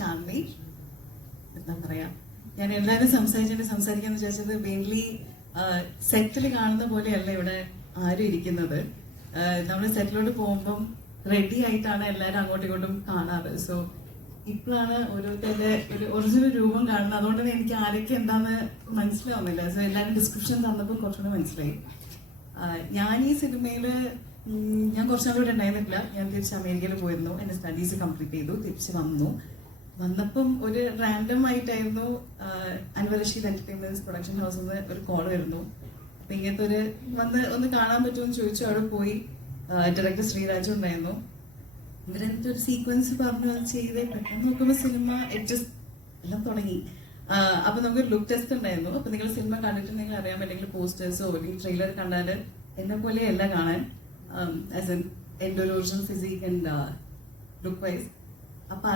ചാന്ദി. എന്താ പറയാ, ഞാൻ എല്ലാവരും സംസാരിക്കാന്ന് വിചാരിച്ചത് മെയിൻലി സെറ്റിൽ കാണുന്ന പോലെയല്ല ഇവിടെ ആരും ഇരിക്കുന്നത്. നമ്മൾ സെറ്റിലോട്ട് പോകുമ്പം റെഡി ആയിട്ടാണ് എല്ലാവരും അങ്ങോട്ടും ഇങ്ങോട്ടും കാണാറ്. സോ ഇപ്പോഴാണ് ഓരോരുത്തരുടെ ഒരു ഒറിജിനൽ രൂപം കാണുന്നത്. അതുകൊണ്ട് തന്നെ എനിക്ക് ആരൊക്കെ എന്താന്ന് മനസ്സിലാവുന്നില്ല. സോ എല്ലാവരും ഡിസ്ക്രിപ്ഷൻ തന്നപ്പോൾ കുറച്ചുകൂടെ മനസ്സിലായി. ഞാൻ ഈ സിനിമയില് ഞാൻ കുറച്ചുനാളൂടെ ഉണ്ടായിരുന്നില്ല. ഞാൻ തിരിച്ച് അമേരിക്കയിൽ പോയിരുന്നു, എന്റെ സ്റ്റഡീസ് കംപ്ലീറ്റ് ചെയ്തു, തിരിച്ച് വന്നപ്പം ഒരു റാൻഡം ആയിട്ടായിരുന്നു അൻവർ റഷീദ് എന്റർടൈൻമെന്റ്സ് പ്രൊഡക്ഷൻ ഹൗസിൽ നിന്ന് ഒരു കോൾ വരുന്നു. അപ്പൊ ഇങ്ങനത്തെ ഒരു ഒന്ന് കാണാൻ പറ്റുമെന്ന് ചോദിച്ചു. അവിടെ പോയി. ഡയറക്ടർ ശ്രീരാജു ഉണ്ടായിരുന്നു. ഇവരെന്തൊരു ഒരു സീക്വൻസ് പറഞ്ഞു അത് ചെയ്തേ. പെട്ടെന്ന് നോക്കുമ്പോൾ സിനിമ അഡ്ജസ്റ്റ് എല്ലാം തുടങ്ങി. അപ്പൊ നമുക്ക് ലുക്ക് ടെസ്റ്റ് ഉണ്ടായിരുന്നു. അപ്പൊ നിങ്ങൾ സിനിമ കണ്ടിട്ടുണ്ടെങ്കിൽ അറിയാൻ പറ്റില്ല, പോസ്റ്റേഴ്സോ അല്ലെങ്കിൽ ട്രെയിലർ കണ്ടാല് എന്നെ പോലെയല്ല കാണാൻ, ആസ് എൻ എന്റെ ഒരു original physique and look wise. അപ്പൊ